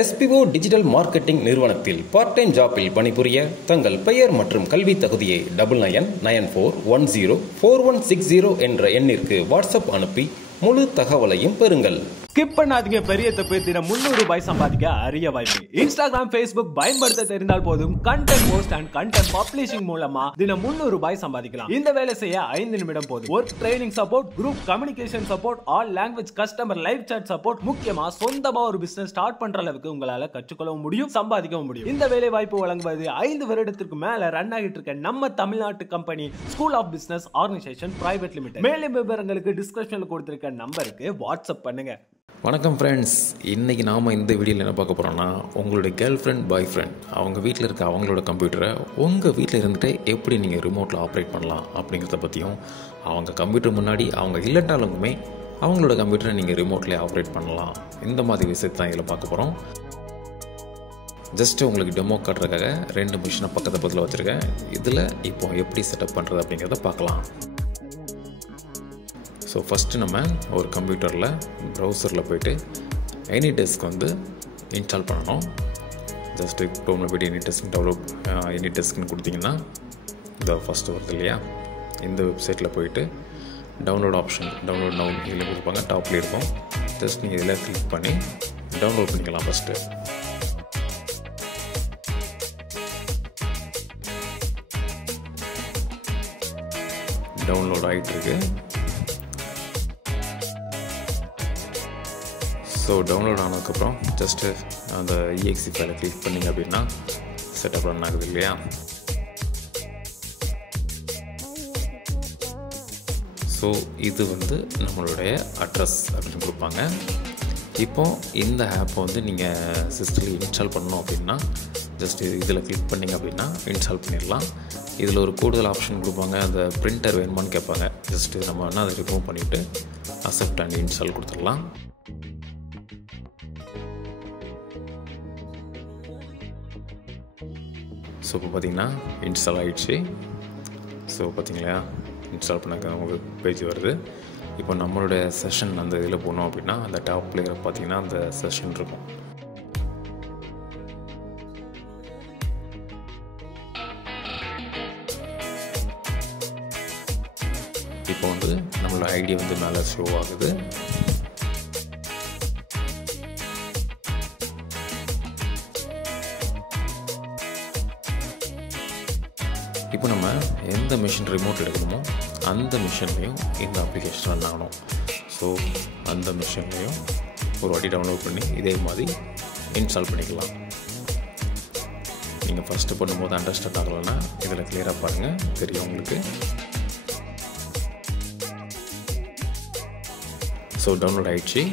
SPO digital marketing நிறுவனத்தில் part time ஜாப்பில் பணிபுரிய தங்கள் பெயர் மற்றும் கல்வி தகுதியை 9994104160 என்ற எண்ணிற்கு வாட்ஸ்அப் அனுப்பி முழு தகவலையும் பெறுங்கள். ஸ்கிப் பண்ணாதீங்க, பெரிய தப்பு. தினம் 300 ரூபாய் சம்பாதிக்க அரிய வாய்ப்பு. இன்ஸ்டாகிராம், Facebook பயன்படுத்த தெரிந்தால் போதும். Content post and content publishing மூலமா தினம் 300 ரூபாய் சம்பாதிக்கலாம். இந்த வேலை செய்ய 5 நிமிடம் போதும். Work training support, group communication support, all language customer live chat support, முக்கியமா சொந்தமா ஒரு பிசினஸ் ஸ்டார்ட் பண்ற அளவுக்கு உங்களால கற்றுக்கொள்ளவும் முடியும், சம்பாதிக்கவும் முடியும். இந்த வேலை வாய்ப்பு வழங்குவது 5 வருடத்திற்கு மேல ரன் ஆகிட்டு இருக்க நம்ம தமிழ்நாட்டு company school of business organisation private limited. மேலும் விவரங்களுக்கு டிஸ்கிரிப்ஷன்ல கொடுத்திருக்க நம்பருக்கு வாட்ஸ்அப் பண்ணுங்க. வணக்கம் ஃப்ரெண்ட்ஸ், இன்றைக்கி நாம் இந்த வீடியோவில் என்ன பார்க்க போகிறோன்னா, உங்களுடைய கேர்ள் ஃப்ரெண்ட், பாய் ஃப்ரெண்ட் அவங்க வீட்டில் இருக்க அவங்களோட கம்ப்யூட்டரை உங்கள் வீட்டில் இருந்துகிட்டே எப்படி நீங்கள் ரிமோட்டில் ஆப்ரேட் பண்ணலாம் அப்படிங்கிறத பற்றியும், அவங்க கம்ப்யூட்டர் முன்னாடி அவங்க இல்லட்டாலுமே அவங்களோட கம்ப்யூட்டரை நீங்கள் ரிமோட்லேயே ஆப்ரேட் பண்ணலாம், இந்த மாதிரி விஷயத்தை தான் இதில் பார்க்க போகிறோம். ஜஸ்ட்டு உங்களுக்கு டெமோ காட்டுறதுக்காக 2 மிஷினை பக்கத்தில் வச்சுருக்கேன். இதில் இப்போ எப்படி செட்டப் பண்ணுறது அப்படிங்கிறத பார்க்கலாம். ஸோ ஃபஸ்ட்டு நம்ம ஒரு கம்ப்யூட்டரில் ப்ரௌசரில் போய்ட்டு AnyDesk வந்து இன்ஸ்டால் பண்ணணும். ஜஸ்ட்டு க்ரோமில் போய்ட்டு AnyDeskன்னு கொடுத்தீங்கன்னா இந்த ஃபஸ்ட்டு வருது இல்லையா, இந்த வெப்சைட்டில் போய்ட்டு டவுன்லோட் ஆப்ஷன், டவுன்லோட் நவ் இதில் கொடுப்பாங்க, டாப்லேயே இருக்கும். ஜஸ்ட் நீங்கள் இதில் கிளிக் பண்ணி டவுன்லோட் பண்ணிக்கலாம். ஃபஸ்ட்டு டவுன்லோட் ஆகிட்டுருக்கு. ஸோ டவுன்லோட் ஆனதுக்கப்புறம் ஜஸ்ட்டு அந்த EXE ஃபைலை கிளிக் பண்ணிங்க அப்படின்னா செட்டப் ரன் ஆகுது இல்லையா. ஸோ இது வந்து நம்மளுடைய அட்ரஸ் அப்படின்னு கொடுப்பாங்க. இப்போது இந்த ஆப்பை வந்து நீங்கள் சிஸ்டத்தில் இன்ஸ்டால் பண்ணணும் அப்படின்னா ஜஸ்ட் இதில் கிளிக் பண்ணிங்க அப்படின்னா இன்ஸ்டால் பண்ணிடலாம். இதில் ஒரு கூடுதல் ஆப்ஷன் கொடுப்பாங்க, அந்த பிரிண்டர் வேணுமான்னு கேட்பாங்க. ஜஸ்ட்டு நம்ம வேணால் அதை ரிமூவ் பண்ணிவிட்டு அக்செப்ட் அண்ட் இன்ஸ்டால் கொடுத்துடலாம். ஸோ இப்போ பார்த்திங்கன்னா இன்ஸ்டால் ஆகிடுச்சு. ஸோ பார்த்திங்களா, இன்ஸ்டால் பண்ணாக்க உங்களுக்கு பேஜ் வருது. இப்போ நம்மளுடைய செஷன் அந்த இதில் போனோம் அப்படின்னா அந்த டாப் பிளேயர் பார்த்திங்கன்னா அந்த செஷன் இருக்கும். இப்போ வந்து நம்மளோட ஐடி வந்து மேலே ஷோ ஆகுது. இப்போ நம்ம எந்த மிஷின் ரிமோட் எடுக்கணுமோ அந்த மிஷின்லேயும் இந்த அப்ளிகேஷன் ரன் ஆகணும். ஸோ அந்த மிஷின்லேயும் ஒரு வாட்டி டவுன்லோட் பண்ணி இதே மாதிரி இன்ஸ்டால் பண்ணிக்கலாம். நீங்கள் ஃபஸ்ட்டு பண்ணும்போது அண்டர்ஸ்டாண்ட் ஆகலைன்னா இதில் கிளியராக பாருங்கள், தெரியும் உங்களுக்கு. ஸோ டவுன்லோட் ஆகிடுச்சு.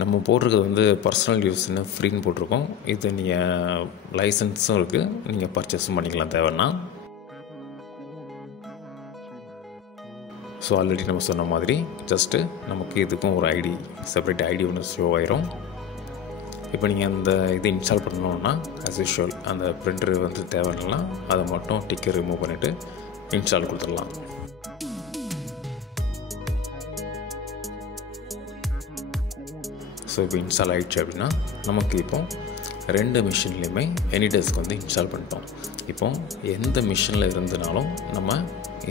நம்ம போட்டிருக்கிறது வந்து பர்சனல் யூஸ்ன்னு ஃப்ரீன்னு போட்டிருக்கோம். இது நீங்கள் லைசன்ஸும் இருக்குது, நீங்கள் பர்ச்சேஸும் பண்ணிக்கலாம் தேவைன்னா. ஸோ ஆல்ரெடி நம்ம சொன்ன மாதிரி ஜஸ்ட்டு நமக்கு இதுக்கும் ஒரு ஐடி, செப்பரேட் ஐடி ஒன்று ஷோ ஆயிரும். இப்போ நீங்கள் அந்த இது இன்ஸ்டால் பண்ணணுன்னா ஆஸ் யூஷுவல் அந்த பிரிண்டர் வந்து தேவைன்னா அதை மட்டும் டிக்கெட் ரிமூவ் பண்ணிவிட்டு இன்ஸ்டால் கொடுத்துடலாம். ஸோ இப்போ இன்ஸ்டால் ஆகிடுச்சு அப்படின்னா நமக்கு இப்போ 2 மிஷின்லேயுமே AnyDesk வந்து இன்ஸ்டால் பண்ணிட்டோம். இப்போ எந்த மிஷினில் இருந்தனாலும் நம்ம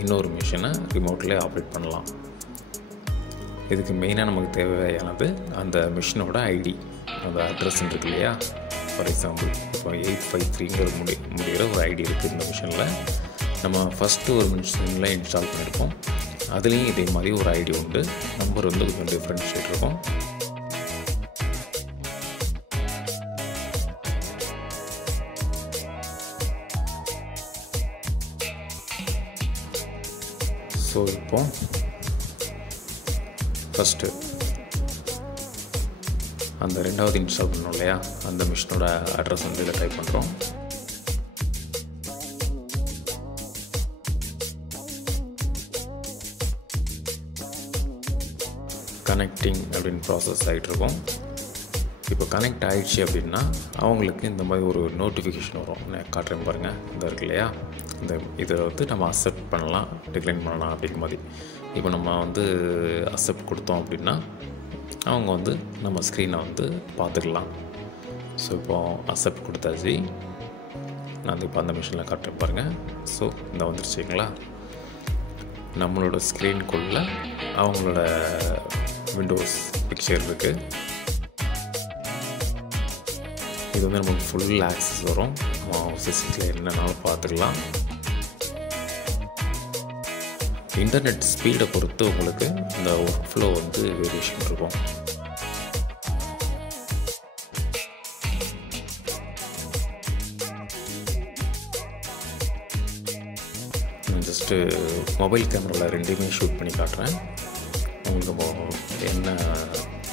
இன்னொரு மிஷினை ரிமோட்லேயே ஆப்ரேட் பண்ணலாம். இதுக்கு மெயினாக நமக்கு தேவையானது அந்த மிஷினோட ஐடி, அந்த அட்ரஸ் இருக்கு இல்லையா. ஃபார் எக்ஸாம்பிள் இப்போ 853ங்கிற முடிகிற ஒரு ஐடி இருக்குது இந்த மிஷினில். நம்ம ஃபஸ்ட்டு ஒரு மிஷினில் இன்ஸ்டால் பண்ணியிருக்கோம், அதுலேயும் இதே மாதிரி ஒரு ஐடி உண்டு. நம்பர் வந்து கொஞ்சம் டிஃப்ரென்ஷியேட் இருக்கும். ஸோ இப்போ ஃபஸ்ட்டு அந்த 2வது இன்ஸ்டால் பண்ணோம் இல்லையா, அந்த மிஷினோட அட்ரஸ் வந்து இதில் டைப் பண்ணுறோம். கனெக்டிங் அப்படின்னு ப்ராசஸ் ஆகிட்ருக்கோம். இப்போ கனெக்ட் ஆகிடுச்சு அப்படின்னா அவங்களுக்கு இந்த மாதிரி ஒரு நோட்டிஃபிகேஷன் வரும். நான் காட்டுறேன் பாருங்கள், இந்த இருக்கு இல்லையா, இந்த இதை வந்து நம்ம அக்செப்ட் பண்ணலாம், டிக்ளைன் பண்ணலாம் அப்படிங்கிற மாதிரி. இப்போ நம்ம வந்து அக்செப்ட் கொடுத்தோம் அப்படின்னா அவங்க வந்து நம்ம ஸ்க்ரீனை வந்து பார்த்துக்கலாம். ஸோ இப்போது அக்செப்ட் கொடுத்தாச்சு. நான் இப்போ அந்த மிஷினில் காட்டுறேன் பாருங்கள். ஸோ இந்த வந்துருச்சுங்களா, நம்மளோட ஸ்க்ரீனுக்குள்ளே அவங்களோட விண்டோஸ் பிக்சர் இருக்குது. இது வந்து நமக்கு ஃபுல் ஆக்சஸ் வரும். சிஸ்டத்தில் என்னன்னாலும் பார்த்துக்கலாம். இன்டர்நெட் ஸ்பீடை பொறுத்து உங்களுக்கு இந்த ஒர்க் ஃப்ளோ வந்து வேரியேஷன் இருக்கும். ஜஸ்ட்டு மொபைல் கேமராவில் ரெண்டுமே ஷூட் பண்ணி காட்டுறேன். உங்களுக்கு என்ன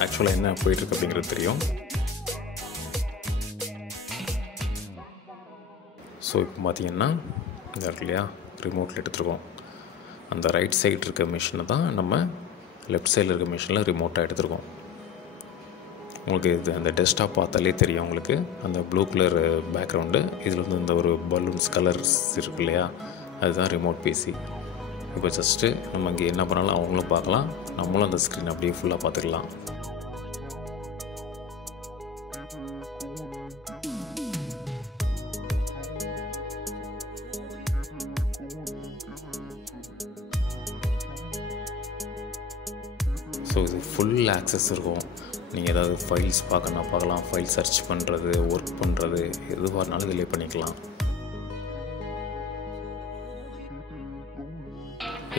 ஆக்சுவலாக என்ன போயிட்டுருக்கு அப்படிங்கிறது தெரியும். ஸோ இப்போ பார்த்திங்கன்னா இந்த இருக்கு இல்லையா, ரிமோட்டில் எடுத்துருக்கோம். அந்த ரைட் சைடு இருக்க மிஷினை தான் நம்ம லெஃப்ட் சைடில் இருக்க மிஷினில் ரிமோட்டாக எடுத்துருக்கோம். உங்களுக்கு இது அந்த டெஸ்க்டாப் பார்த்தாலே தெரியும் உங்களுக்கு. அந்த ப்ளூ கலர் பேக்ரவுண்டு, இதில் வந்து இந்த ஒரு பலூன்ஸ் கலர்ஸ் இருக்கு இல்லையா, அதுதான் ரிமோட் பிசி. இப்போ ஜஸ்ட்டு நம்ம இங்கே என்ன பண்ணாலும் அவங்களும் பார்க்கலாம், நம்மளும் அந்த ஸ்க்ரீன் அப்படியே ஃபுல்லாக பார்த்துக்கலாம். ஸோ இது ஃபுல் ஆக்சஸ் இருக்கும். நீங்கள் ஏதாவது ஃபைல்ஸ் பார்க்கலாம், ஃபைல் சர்ச் பண்ணுறது, ஒர்க் பண்ணுறது, எதுவாக இருந்தாலும் இதிலே பண்ணிக்கலாம்.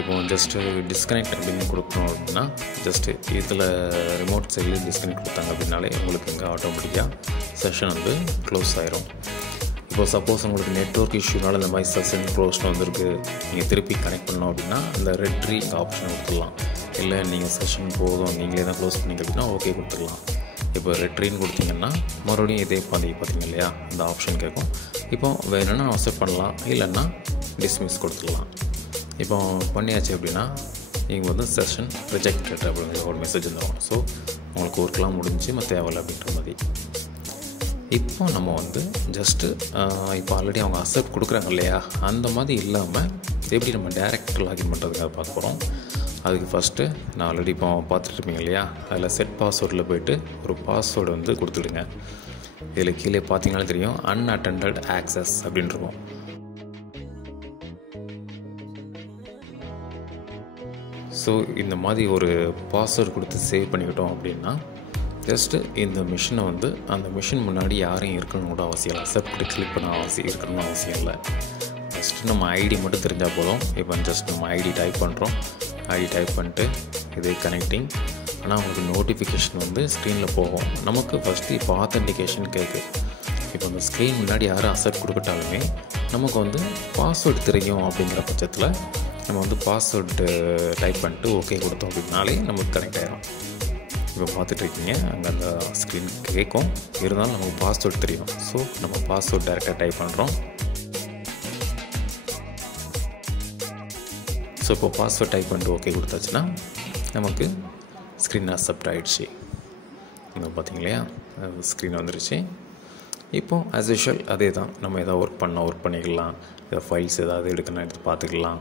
இப்போ ஜஸ்ட்டு டிஸ்கனெக்ட் அப்படின்னு கொடுக்கணும் அப்படின்னா ஜஸ்ட்டு இதில் ரிமோட் சைட்லேயும் டிஸ்கனெக்ட் கொடுத்தாங்க அப்படின்னாலே உங்களுக்கு இங்கே ஆட்டோமேட்டிக்காக செஷன் வந்து க்ளோஸ் ஆயிரும். இப்போ சப்போஸ் உங்களுக்கு நெட்வொர்க் இஷ்யூனால இந்த மாதிரி செஷன் க்ளோஸ்னு வந்திருக்கு, நீங்கள் திருப்பி கனெக்ட் பண்ணோம் அப்படின்னா இந்த ரெட் ட்ரீ ஆப்ஷன் கொடுத்துடலாம். இல்லை நீங்கள் செஷன் போதும் நீங்களே தான் க்ளோஸ் பண்ணிங்க அப்படின்னா ஓகே கொடுத்துடலாம். இப்போ ரெட் ட்ரீன்னு கொடுத்தீங்கன்னா மறுபடியும் இதே பார்த்தீங்க இல்லையா, அந்த ஆப்ஷன் கேட்கும். இப்போ வேணும்னா அக்செப்ட் பண்ணலாம், இல்லைன்னா டிஸ்மிஸ் கொடுத்துடலாம். இப்போ பண்ணியாச்சு அப்படின்னா நீங்கள் வந்து செஷன் ரிஜெக்டட் அப்படிங்கிற ஒரு மெசேஜ் வந்துடும். ஸோ உங்களுக்கு ஒர்க்லாம் முடிஞ்சு தேவையில்லை அப்படின்ற மாதிரி. இப்போ நம்ம வந்து ஜஸ்ட்டு இப்போ ஆல்ரெடி அவங்க அக்செப்ட் கொடுக்குறாங்க இல்லையா, அந்த மாதிரி இல்லாமல் எப்படி நம்ம டேரெக்ட் லாகின் பண்ணுறதுக்காக பார்க்க போகிறோம். அதுக்கு ஃபஸ்ட்டு நான் ஆல்ரெடி இப்போ பார்த்துட்ருப்பீங்க இல்லையா, அதில் செட் பாஸ்வேர்டில் போய்ட்டு ஒரு பாஸ்வேர்டு வந்து கொடுத்துடுங்க. இதில் கீழே பார்த்தீங்கன்னாலே தெரியும் அன்அட்டெண்டட் ஆக்சஸ் அப்படின்னு இருக்கும். ஸோ இந்த மாதிரி ஒரு பாஸ்வேர்டு கொடுத்து சேவ் பண்ணிக்கிட்டோம் அப்படின்னா ஜஸ்ட்டு இந்த மிஷினை வந்து அந்த மிஷின் முன்னாடி யாரையும் இருக்கணும் கூட அவசியம் இல்லை, அக்செப்ட் கிளிக் பண்ண இருக்கணும்னு அவசியம் இல்லை. ஜஸ்ட்டு நம்ம ஐடி மட்டும் தெரிஞ்சால் போதும். இப்போ ஜஸ்ட் நம்ம ஐடி டைப் பண்ணுறோம், ஐடி டைப் பண்ணிட்டு இதே கனெக்டிங். ஆனால் உங்களுக்கு நோட்டிஃபிகேஷன் வந்து ஸ்க்ரீனில் போகும். நமக்கு ஃபஸ்ட்டு இப்போ ஆத்தென்டிகேஷன் கேட்கு. இப்போ அந்த ஸ்க்ரீன் முன்னாடி யாரும் அக்செப்ட் கொடுக்கட்டாலுமே நமக்கு வந்து பாஸ்வேர்டு தெரியும். அப்படிங்கிற பட்சத்தில் நம்ம வந்து பாஸ்வேர்டு டைப் பண்ணிட்டு ஓகே கொடுத்தோம் அப்படின்னாலே நமக்கு கனெக்ட் ஆகிடும். இப்போ பார்த்துட்ருக்கீங்க அங்கே அந்த ஸ்க்ரீன் கேட்கும், இருந்தாலும் நமக்கு பாஸ்வேர்டு தெரியும். ஸோ நம்ம பாஸ்வேர்டு டைரெக்டாக டைப் பண்ணுறோம். ஸோ இப்போ பாஸ்வேர்ட் டைப் பண்ணிட்டு ஓகே கொடுத்தாச்சுன்னா நமக்கு ஸ்க்ரீன் அக்செப்ட் ஆகிடுச்சு. இங்கே பார்த்தீங்க இல்லையா, ஸ்க்ரீன் வந்துருச்சு. இப்போது ஆஸ் யூஷுவல் அதே தான், நம்ம எதாவது ஒர்க் பண்ணிக்கலாம், எதாவது ஃபைல்ஸ் ஏதாவது எடுக்கணும் எடுத்து பார்த்துக்கலாம்.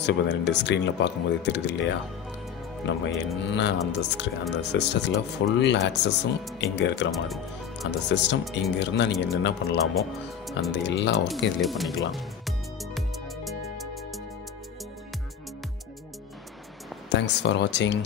ஸோ இப்போ இந்த ரெண்டு ஸ்க்ரீனில் பார்க்கும்போதே தெரியுது இல்லையா, நம்ம என்ன அந்த சிஸ்டத்தில் ஃபுல் ஆக்சஸும் இங்கே இருக்கிற மாதிரி. அந்த சிஸ்டம் இங்கே இருந்தால் நீங்கள் என்னென்ன பண்ணலாமோ அந்த எல்லா ஒர்க்கும் இதிலே பண்ணிக்கலாம். தேங்க்ஸ் ஃபார் வாட்சிங்.